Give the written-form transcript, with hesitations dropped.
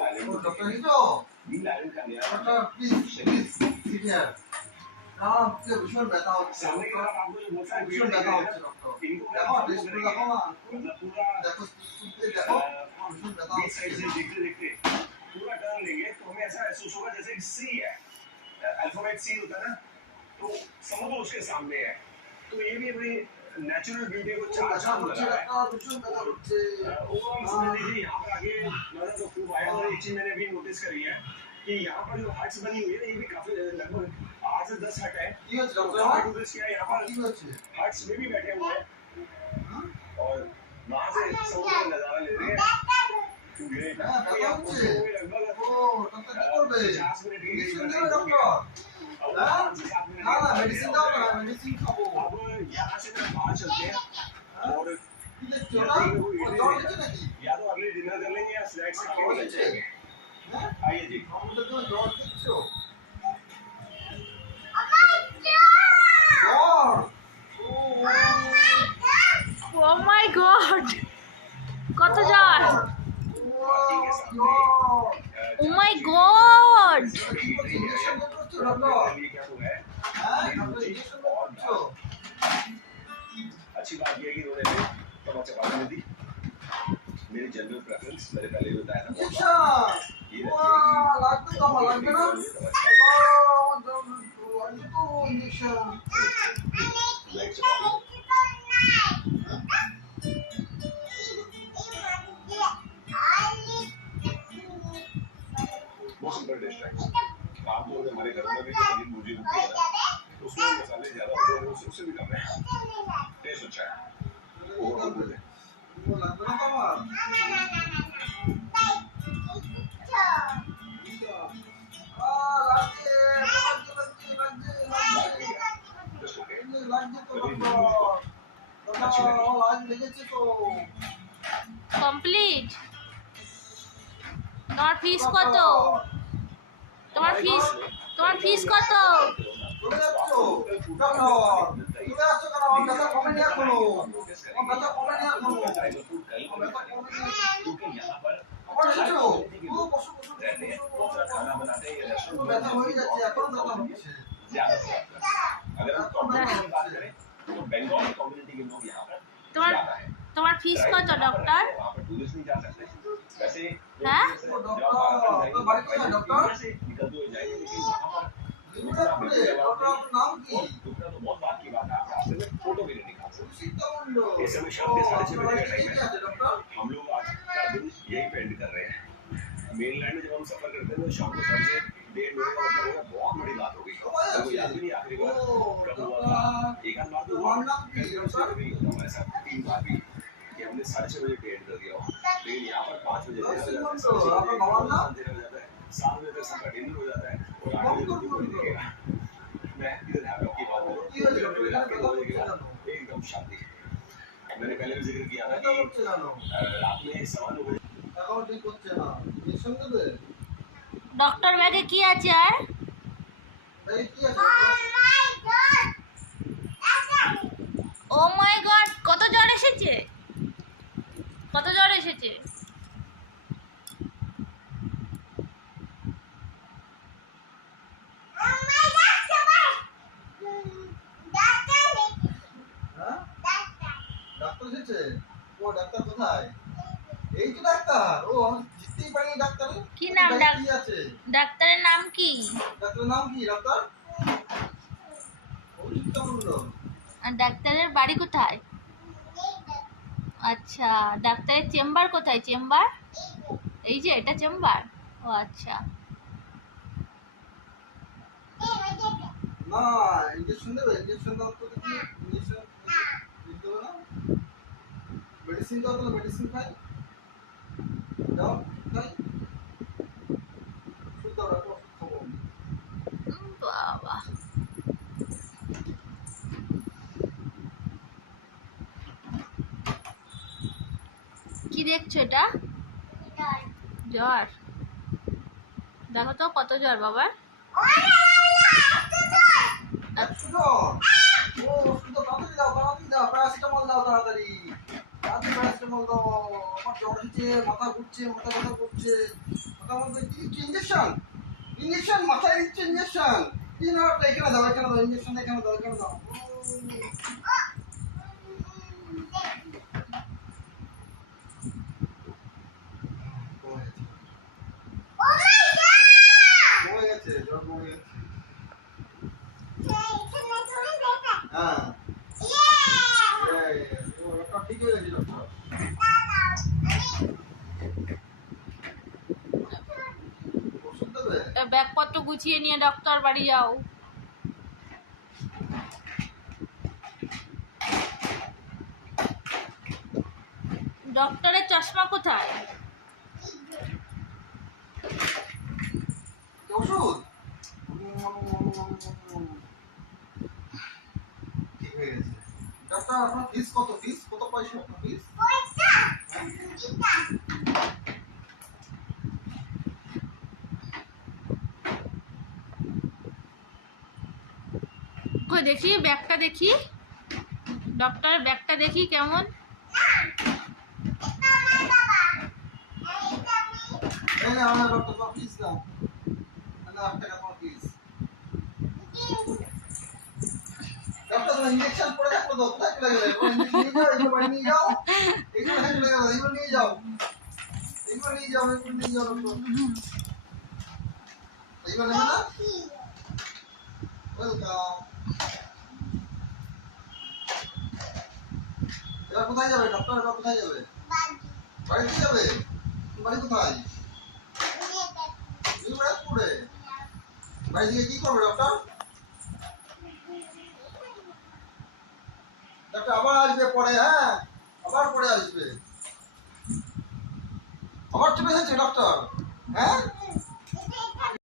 Doctor हिजो doctor please sit here आपके भीषण व्यथा হচ্ছে ভীষণ ব্যথা হচ্ছে डॉक्टर দেখো টেস্ট করে দেখো না देखो सुनते देखो भीषण व्यथा हচ্ছে देखते देखते पूरा टर्न लेंगे तो हमें ऐसा महसूस होगा जैसे सी है अल्फाबेट सी होता है ना तो समुद्र उसके सामने है तो ये भी अपनी नेचुरल ब्यूटी को चार चांद लगा है ओवरऑल समझ लीजिए यहाँ पर आगे मजा तो खूब आया और एक चीज मैंने भी नोटिस करी है कि यहाँ पर जो हट्स बनी हुई है ये भी काफी लगभग 8 से 10 हट है टूरिस्ट यहाँ पर हट्स में भी बैठे हुए हैं और वहाँ से समुद्र का नजारा ले रहे हैं लगभग 50 मिनट की ना मेडिसिन दाओ ना मेडिसिन खाओ अब यहाँ से मैं बाहर चलते हैं और या तो अगले डिनर कर लेंगे या स्नैक्स खा के निकल जाएंगे आइए जी हम तो जोर किच्छो ও মাই গড কত জ্বর ও মাই গড अच्छी बात यह है कि उन्होंने टमाटर चपाती नहीं दी मेरी जनरल प्रेफरेंस मेरे पहले ही बताया था ये लगता तो लगता ना तो इंजेक्शन बहुत सिंपल डिश है काम तो हमारे घर में भी पनीर भुर्जी होती है तो उसमें मसाले ज्यादा होते हैं उससे भी कम है टेस्ट अच्छा है वो लगता ना কমপ্লিট তোমার ফিস কত তোমার ফিস কত তোমার ফিস কত ডক্টর হ্যাঁ इस समय शाम के 6:30 बजे का टाइम है हम लोग आज का दिन यही पेंड कर रहे हैं मेनलैंड में जब हम सफर करते हैं तो शाम को 1:30 1:30 का मतलब होगा बहुत बड़ी बात हो गई तो याद भी नहीं आखिरी बार कब हुआ था एक आध बार तो हुआ कभी होता हमारे साथ 3 बार भी कि हमने 6:30 बजे पेंड कर दिया लेकिन यहाँ पर 5 बजे हो जाता है 7 बजे तक सबका डिनर हो जाता है और 8 बजे रोटी कोई देखेगा मैं इधर आपकी बात करूँ एकदम शांति मैंने पहले भी जिक्र किया था कि रात में 1:15 ডক্টর ব্যাগে কি আছে আর ও মাই গড কত জ্বর এসেছে ডাক্তার এসেছে ও ডাক্তার কোথায় এই তো ডাক্তার ও আমি জিততেই পারিনি ডাক্তার কি নাম কি আছে ডাক্তারের নাম কি ডাক্তারের নাম কি ডাক্তার অভিজিৎ মণ্ডল আর ডাক্তারের বাড়ি কোথায় আচ্ছা ডাক্তারের চেম্বার কোথায় চেম্বার এই যে এটা চেম্বার ও আচ্ছা না ইনজেকশন দেবে ইনজেকশন দাও তো দেখি ইনজেকশন দিতে হবে না মেডিসিন দাও তো মেডিসিন খাই দাও খাই সুতো রাখো খাবো বাবা কি দেখছো এটা জ্বর দেখো তো কত জ্বর বাবা প্যারাসিটামল দাও তাড়াতাড়ি প্যারাসিটামল দাও আমার জ্বর হচ্ছে মাথা ঘুরছে মাথা ব্যথা করছে হাতটার মধ্যে কি ইঞ্জেকশন, ইঞ্জেকশন মাথায় দিচ্ছে ইঞ্জেকশন। কি না এখানে দাও, এখানে দাও ইঞ্জেকশন, এখানে দাও, এখানে দাও। কমে গেছে, জ্বর কমে গেছে। হ্যাঁ ঠিক হয়ে গেছে ডক্টর। ওষুধ দেবে? ব্যাগপত্র গুছিয়ে নিয়ে ডক্টর বাড়ি যাও। ডক্টরের চশমা কোথায়? ওষুধ ঠিক হয়ে গেছে। ডক্টর আপনার ফিস কত? ফিস কত পয়সা আপনার ফিস? কই দেখি ব্যাগটা দেখি, ডক্টরের ব্যাগটা দেখি কেমন। এই না আমার ডক্টর তোমার ফিস দাও। না 8 টাকা তোমার ফিস। ডক্টর তোমার ইনজেকশন পড়ে রাখো তো, কোথায় চলে গেলে? ইনজেকশন নিয়ে যাও, এগুলো বাড়ি নিয়ে যাও। এগুলো কোথায় চলে গেল? এগুলো নিয়ে যাও, এগুলো নিয়ে যাও, এগুলো নিয়ে যাও ডক্টর। এগুলো নেবে না? ওয়েলকাম। এবার কোথায় যাবে ডক্টর? এবার কোথায় যাবে? বাড়িতে যাবে? বাড়ি কোথায়? নিউরাজপুরে। বাড়ি গিয়ে কি করবে ডক্টর? ডক্টর আবার আসবে পরে, হ্যাঁ আবার পরে আসবে। আবার চলে এসেছে ডক্টর, হ্যাঁ